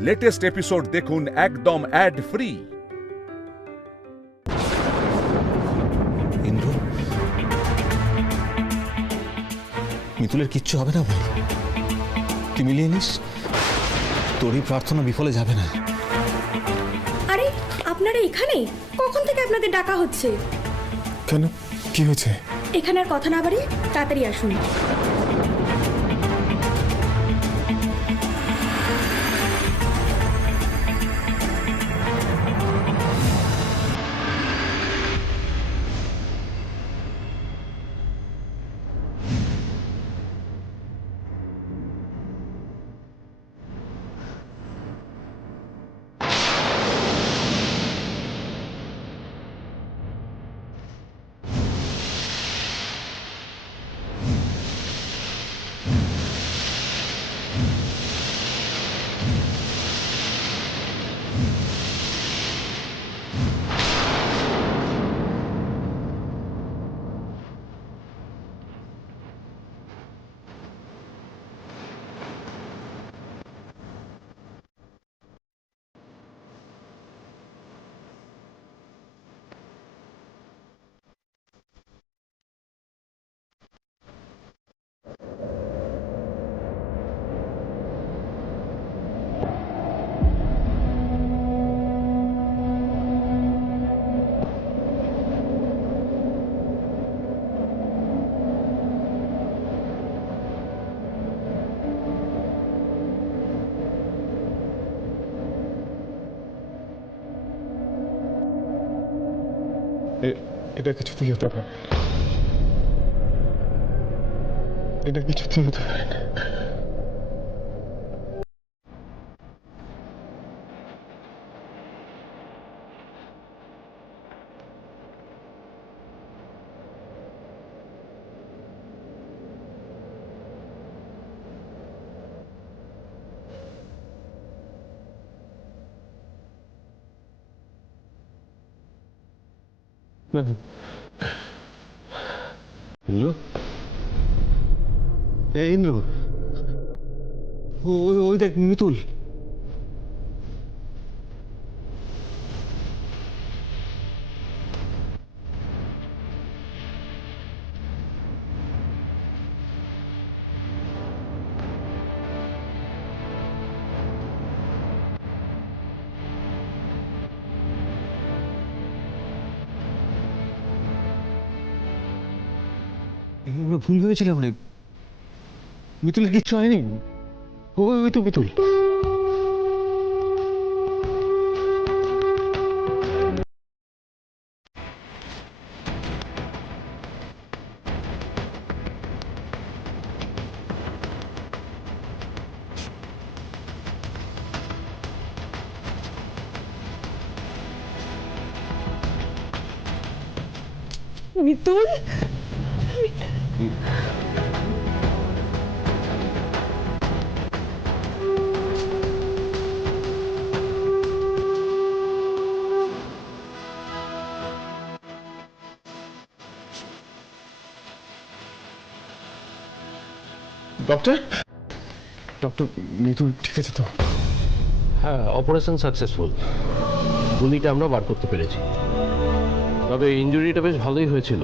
Latest episode দেখুন একদম add free. Indra, মিতুলের কিচ্ছু হবে না ভাই, তুই মিলিয়ে নিস, তোরই প্রার্থনা বিফলে যাবে না। আরে আপনারা এখানে? কখন থেকে আপনাদের ডাকা হচ্ছে? কেন, কি হয়েছে? এখানে আর কথা না বাড়িয়ে তাড়াতাড়ি আসুন। এটা কিছুতেই হতে পারে, এটা কিছুতেই হতে পারে না। ইন্দ্র, ইন্দ্র, ওই দেখ মিতুল। ভুল ভেবেছিলাম অনেক, মিতুলের কিচ্ছু হয়নি। ওই তো মিতুল। মিতুল, ডক্টর, ডক্টর, মিতুল ঠিক আছে তো? হ্যাঁ, অপারেশন সাকসেসফুল। গুলিটা আমরা বার করতে পেরেছি, তবে ইনজুরিটা বেশ ভালোই হয়েছিল,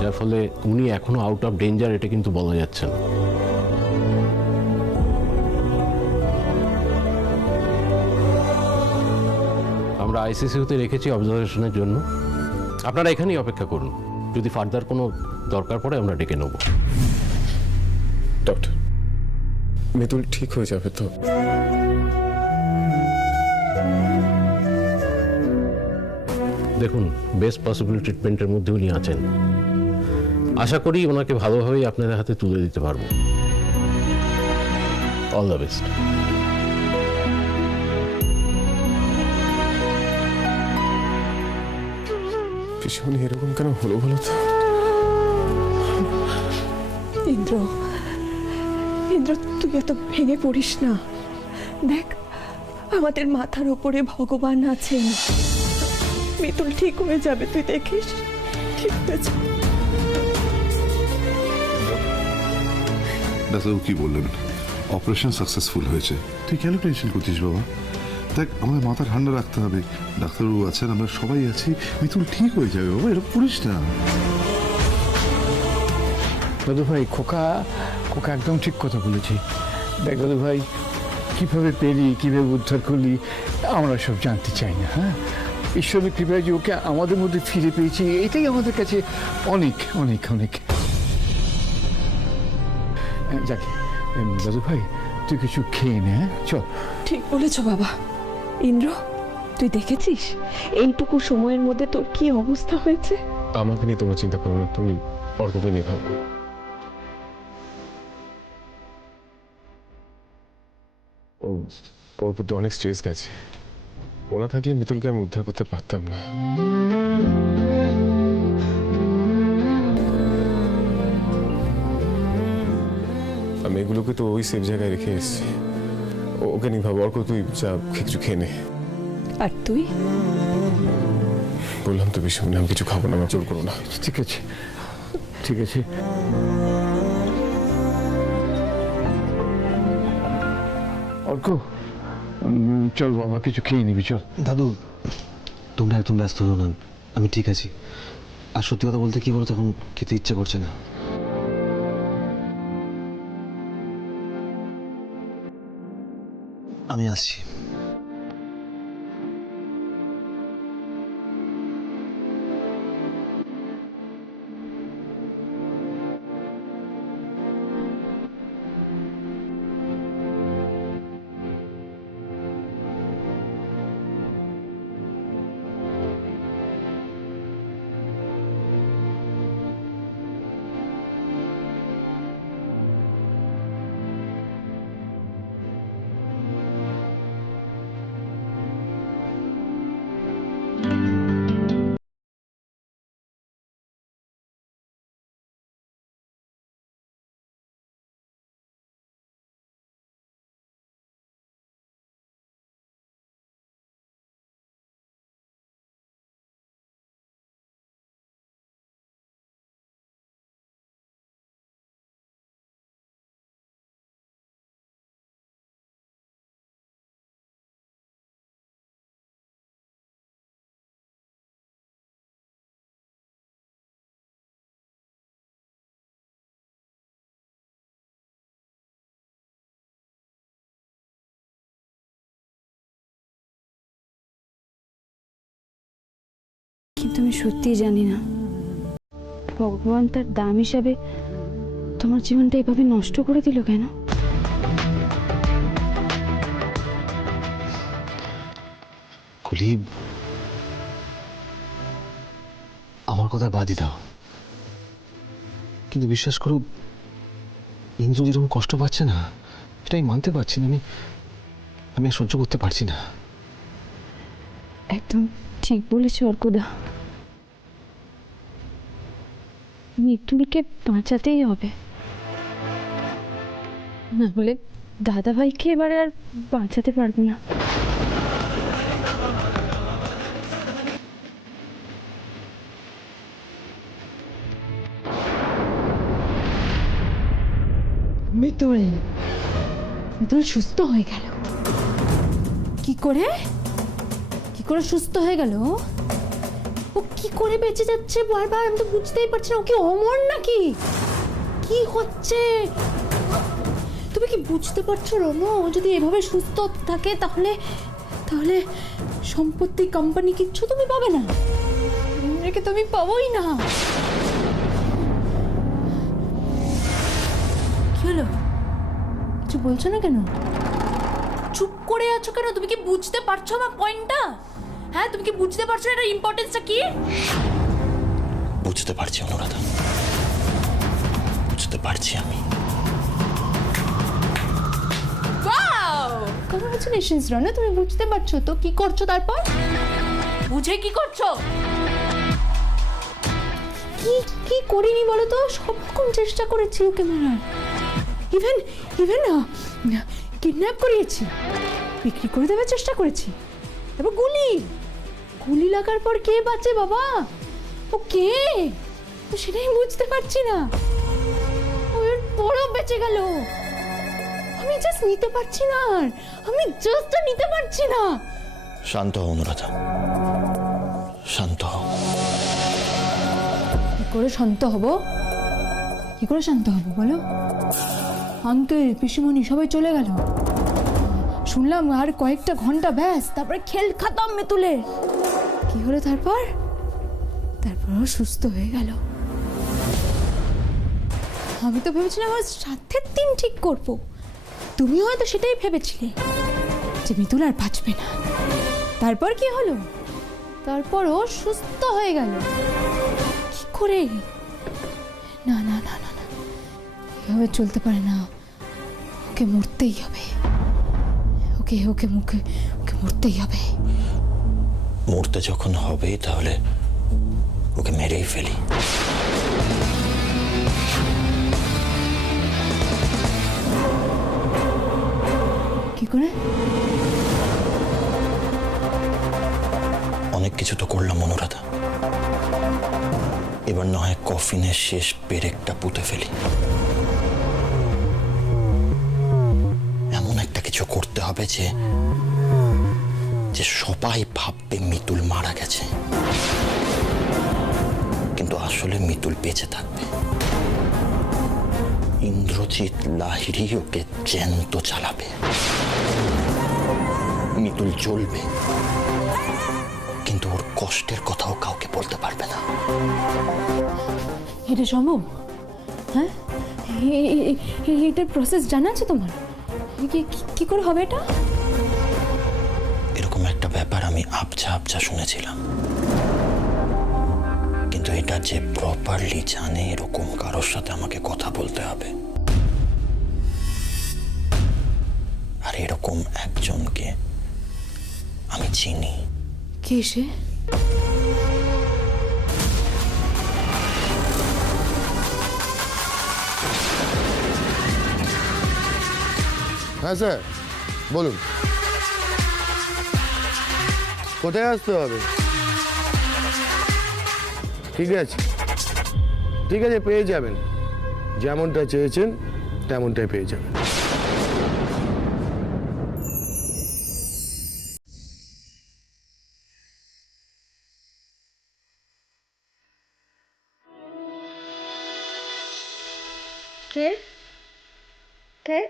যার ফলে উনি এখনো আউট অফ ডেঞ্জার এটা কিন্তু বলা যাচ্ছে না। আমরা আইসিসিউতে রেখেছি অবজারভেশনের জন্য। আপনারা এখানেই অপেক্ষা করুন, যদি ফার্দার কোনো দরকার পড়ে আমরা ডেকে নেব। ডক্টর, মিতুল ঠিক হয়ে যাবে তো? দেখুন, বেস্ট পসিবল ট্রিটমেন্টের মধ্যে উনি আছেন। আশা করি ওনাকে ভালোভাবেই আপনাদের হাতে তুলে দিতে পারবো। All the best. ভীষণ এরকম কেন হলো বলো তো? ইন্দ্র, ইন্দ্র, তুই এত ভেঙে পড়িস না। দেখ, আমাদের মাথার উপরে ভগবান আছেন। মিতুল ঠিক হয়ে যাবে, তুই দেখিস, ঠিক হয়ে যাবে। ডাক্তারবাবু কি বললেন? অপারেশন সাকসেসফুল হয়েছে, তুই কেন টেনশন করছিস বাবা? দেখ, আমাদের মাথা ঠান্ডা রাখতে হবে। ডাক্তারবাবু আছেন, আমরা সবাই আছি, মিতুল ঠিক হয়ে যাবে বাবা, এরকম করিস না। দাদু ভাই, খোকা খোকা একদম ঠিক কথা বলেছি। দেখ দাদু ভাই, কিভাবে পেলি, কিভাবে উদ্ধার করলি, আমরা সব জানতে চাই না। হ্যাঁ, ঈশ্বরের কৃপায় যে ওকে আমাদের মধ্যে ফিরে পেয়েছি, এটাই আমাদের কাছে অনেক অনেক অনেক। যাকে দাদু ভাই, তুই কিছু খেয়ে নে। হ্যাঁ, চল। ঠিক বলেছ বাবা। ইন্দ্র, তুই দেখেছিস এইটুকু সময়ের মধ্যে তোর কি অবস্থা হয়েছে? আমাকে নিয়ে তোমরা চিন্তা করো না, তুমি অর্ককে নিয়ে ভাবো। ওর প্রতি অনেক স্ট্রেস গেছে। ওরা থাকলে মিতুলকে আমি উদ্ধার করতে পারতাম না। আমি এগুলোকে তো ওই সেফ জায়গায় রেখে এসেছি। ওকে নিয়ে ভাবো। অর্ক, তুই যা কিছু খেয়ে নে। আর তুই? বললাম তো বেশি আমি কিছু খাবো না, আমার জোর করো না। ঠিক আছে, ঠিক আছে। অর্ক, চল বাবা, কিছু খেয়ে নিবি, চল। দাদু, তোমরা একদম ব্যস্ত হো না, আমি ঠিক আছি। আর সত্যি কথা বলতে কি বলতো, এখন খেতে ইচ্ছে করছে না। আমি আসছি। কিন্তু আমি সত্যিই জানি না ভগবান তার দাম হিসাবে তোমার জীবনটা এভাবে নষ্ট করে দিল কেন? কুলি, আমার কথা বাদই দাও, কিন্তু বিশ্বাস করো, ইন্দ্র যেরকম কষ্ট পাচ্ছে না, এটা আমি মানতে পারছি না। আমি আর সহ্য করতে পারছি না। একদম ঠিক বলেছো অর্কদা, মিতুলকে বাঁচাতেই হবে, না হলে দাদা ভাইকে এবারে আর বাঁচাতে পারবো না। মিতুল মিতুল সুস্থ হয়ে গেল। কি করে সুস্থ হয়ে গেল? ও কি করে বেঁচে যাচ্ছে বারবার? আমি তো বুঝতেই পারছি না, ও কি অমর নাকি? কি হচ্ছে? তুমি কি বুঝতে পারছো রনো? ও যদি এভাবে সুস্থ থাকে তাহলে তাহলে সম্পত্তি, কোম্পানি কিচ্ছু তুমি পাবে না, ইন্দ্রকে তুমি পাবোই না। কি হলো? কিছু বলছো না কেন? চুপ করে আছো কেন? তুমি কি বুঝতে পারছো আমার পয়েন্টটা? হ্যাঁ, তুমি কি বুঝতে পারছো এটার ইম্পর্টেন্সটা কি? বুঝতে পারছি অনুরাধা, বুঝতে পারছি আমি। ওয়াও, কংগ্রাচুলেশনস রনো, তুমি বুঝতে পারছো তো। কি করছো তারপর? বুঝে কি করছো? কি কি করিনি বলো তো? সব রকম চেষ্টা করেছি ওকে মারার, ইভেন কিডন্যাপ করিয়েছি, বিক্রি করে দেওয়ার চেষ্টা করেছি, তারপর গুলি লাগার পর কে বাঁচে বাবা? ও কে? সেটাই বুঝতে পারছি না। ওর বড় বেঁচে গেল, আমি জাস্ট নিতে পারছি না, আর আমি জাস্ট নিতে পারছি না। শান্ত হও অনুরাধা, শান্ত হও। কি করে শান্ত হব? কি করে শান্ত হব বলো? আঙ্কেল পিসিমণি সবাই চলে গেল, শুনলাম আর কয়েকটা ঘন্টা ব্যাস, তারপরে খেল খতম মিতুলের। কি হলো তারপর? তারপর সুস্থ হয়ে গেল। আমি তো ভেবেছিলাম আমার সাথের দিন ঠিক করবো, তুমি হয়তো সেটাই ভেবেছিলে যে মিতুল আর বাঁচবে না। তারপর কি হলো? তারপরও সুস্থ হয়ে গেল। কি করে? না না না না না, এভাবে চলতে পারে না, ওকে মরতেই হবে, ওকে ওকে মুখে ওকে মরতেই হবে। মরতে যখন হবে তাহলে ওকে মেরেই ফেলি। কি করে? অনেক কিছু তো করলাম অনুরাধা, এবার না হয় কফিনের শেষ পেরেকটা পুঁতে ফেলি। এমন একটা কিছু করতে হবে যে যে সবাই ভাববে মিতুল মারা গেছে, কিন্তু আসলে মিতুল বেঁচে থাকবে। ইন্দ্রজিৎ লাহিড়ী ওকে জ্যান্ত চালাবে, মিতুল জ্বলবে, কিন্তু ওর কষ্টের কথাও কাউকে বলতে পারবে না। এটা সম্ভব? হ্যাঁ, এটার প্রসেস জানা আছে তোমার? কি করে হবে এটা? এরকম একটা ব্যাপার আমি আবছা আবছা শুনেছিলাম, কিন্তু এটা যে প্রপারলি জানে এরকম কারোর সাথে আমাকে কথা বলতে হবে। আর এরকম একজনকে আমি চিনি। কে সে? হ্যাঁ স্যার বলুন, কোথায় আসতে হবে? ঠিক আছে ঠিক আছে, পেয়ে যাবেন, যেমনটা চেয়েছেন তেমনটাই পেয়ে যাবেন। কে কে?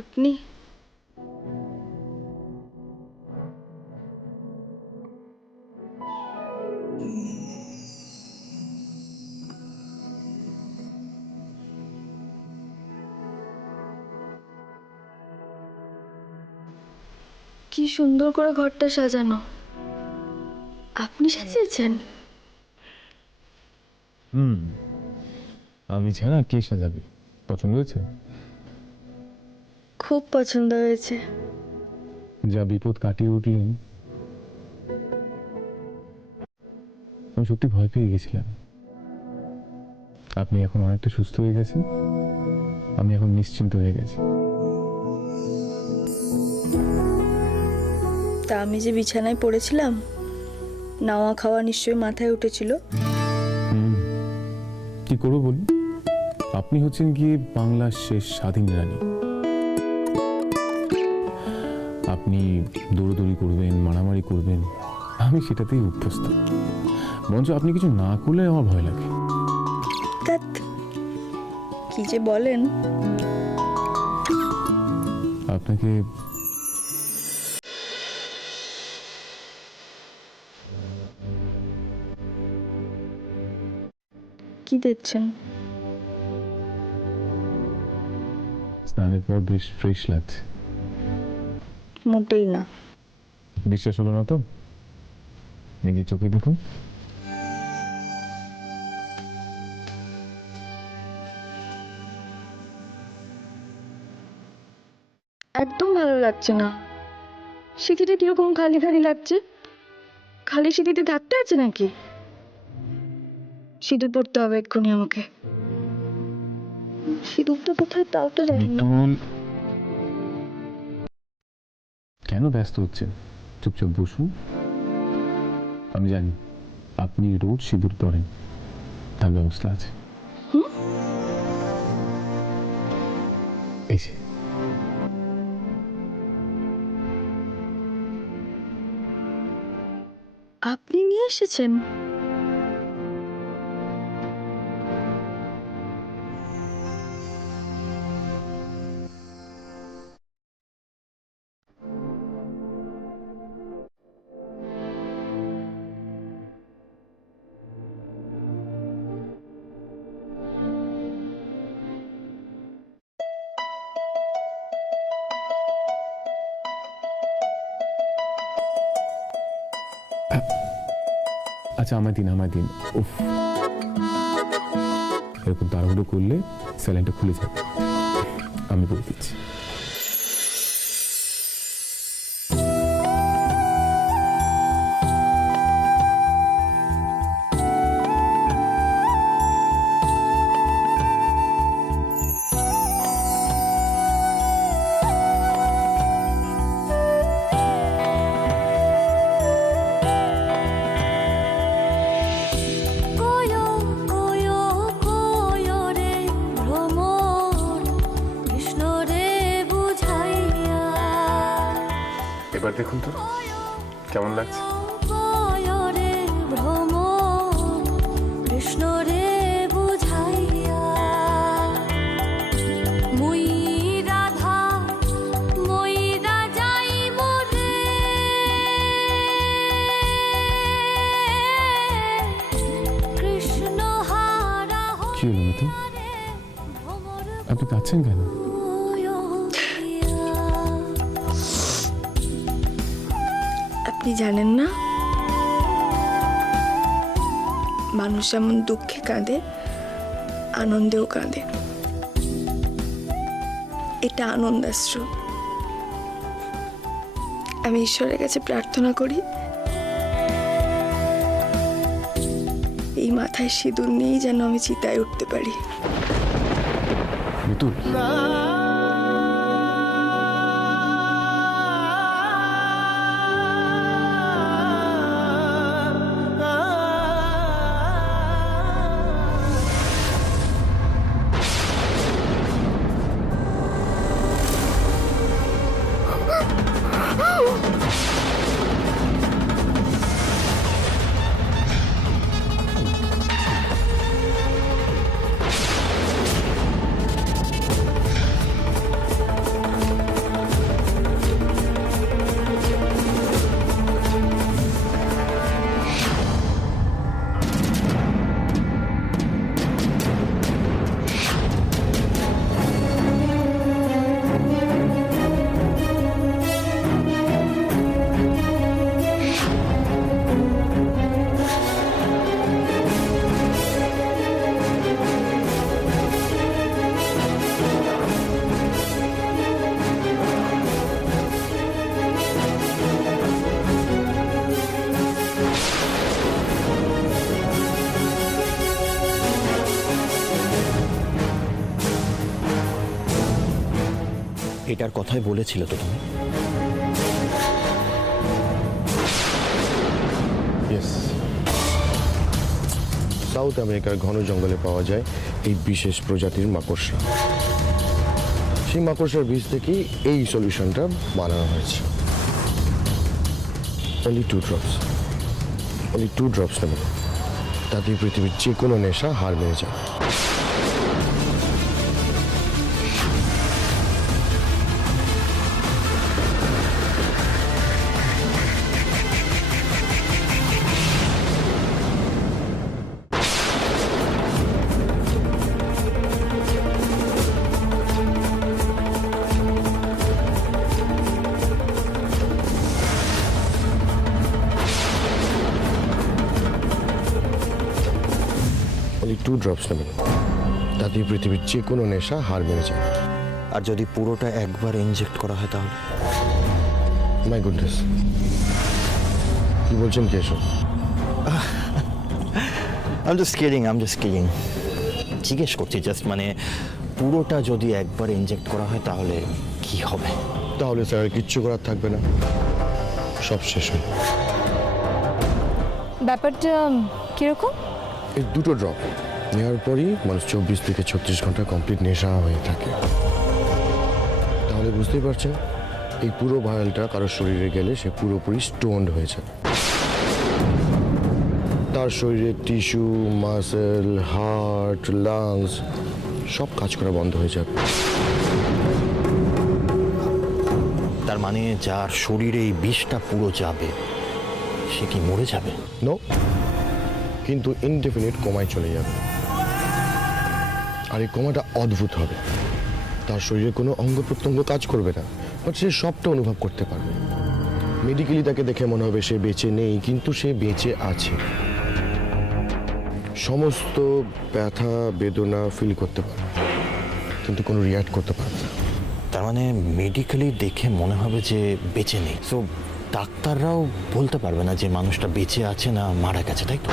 আপনি? কি সুন্দর করে ঘরটা সাজানো, আপনি সাজিয়েছেন? আমি ছাড়া কে সাজাবে? পছন্দ হয়েছে? খুব পছন্দ হয়েছে। যা বিপদ কাটিয়ে উঠলেন, আমি সত্যি ভয় পেয়ে গেছিলাম। আপনি এখন অনেকটা সুস্থ হয়ে গেছেন, আমি এখন নিশ্চিন্ত হয়ে গেছি। তা আমি যে বিছানায় পড়েছিলাম, নাওয়া খাওয়া নিশ্চয়ই মাথায় উঠেছিল। কি করবো বলুন, আপনি হচ্ছেন কি বাংলার শেষ স্বাধীন রানী। আপনি দৌড়দৌড়ি করবেন, মারামারি করবেন, আমি সেটাতেই অভ্যস্ত। বরঞ্চ আপনি কিছু না করলে আমার ভয় লাগে। কি যে বলেন। আপনাকে কি দেখছেন? স্নানের পর বেশ ফ্রেশ লাগছে। মোটেই না। বিশ্বাস হলো না তো নিজের চোখে দেখুন। একদম ভালো লাগছে না। সিঁথিটা কিরকম খালি খালি লাগছে। খালি সিঁথিতে দাগটা আছে নাকি? সিঁদুর পড়তে হবে এক্ষুনি আমাকে। সিঁদুরটা কোথায় তাও তো জানি না। কেন ব্যস্ত হচ্ছেন? চুপচাপ বসুন, আমি জানি আপনি রোজ সিঁদুর পরেন, তার ব্যবস্থা আছে। এই যে আপনি নিয়ে এসেছেন? আচ্ছা, আমায় দিন। উফ, এরকম তাড়াহুড়ো করলে স্যালাইনটা খুলে যাবে। আমি বলে দিচ্ছি। এবার দেখুন তো কেমন লাগছে। কি হলো মিতু, আপনি কাঁদছেন কেন? আপনি জানেন না, মানুষ যেমন দুঃখে কাঁদে আনন্দেও কাঁদে। এটা আনন্দাশ্রু। আমি ঈশ্বরের কাছে প্রার্থনা করি এই মাথায় সিঁদুর নিয়েই যেন আমি চিতায় উঠতে পারি। মিতু, এটার কথাই বলেছিলে তো তুমি? সাউথ আমেরিকার ঘন জঙ্গলে পাওয়া যায় এই বিশেষ প্রজাতির মাকড়সা। সেই মাকড়সার বীজ থেকেই এই সলিউশনটা বানানো হয়েছে। only 2 drops নেবেন, তাতে পৃথিবীর যে কোনো নেশা হার মেনে যায়। only 2 drops নেবেন, তাতে পৃথিবীর যে কোনো নেশা হার মেনে যায়। আর যদি পুরোটা একবার ইনজেক্ট করা হয় তাহলে? মাই গুডনেস, কি বলছেন কেশব? I'm just kidding. জিজ্ঞেস করছি জাস্ট, মানে পুরোটা যদি একবার ইনজেক্ট করা হয় তাহলে কি হবে? তাহলে স্যার কিচ্ছু করার থাকবে না, সব শেষ হয়। ব্যাপারটা কিরকম? এই দুটো ড্রপ নেওয়ার পরই মানুষ 24 থেকে 36 ঘন্টা কমপ্লিট নেশা হয়ে থাকে। তাহলে বুঝতেই পারছেন এই পুরো ভায়ালটা কারোর শরীরে গেলে সে পুরোপুরি স্টোনড হয়ে যাবে। তার শরীরের টিস্যু, মাসেল, হার্ট, লাংস সব কাজ করা বন্ধ হয়ে যাবে। তার মানে যার শরীরে এই বিষটা পুরো যাবে সে কি মরে যাবে? নো, কিন্তু ইনডেফিনিট কোমায় চলে যাবে। আর এই কোমাটা অদ্ভুত হবে। তার শরীরে কোনো অঙ্গ প্রত্যঙ্গ কাজ করবে না, বাট সে সবটা অনুভব করতে পারবে। মেডিকেলি তাকে দেখে মনে হবে সে বেঁচে নেই, কিন্তু সে বেঁচে আছে। সমস্ত ব্যথা বেদনা ফিল করতে পারবে, কিন্তু কোনো রিয়াক্ট করতে পারবে না। তার মানে মেডিকেলি দেখে মনে হবে যে বেঁচে নেই, সো ডাক্তাররাও বলতে পারবে না যে মানুষটা বেঁচে আছে না মারা গেছে, তাই তো?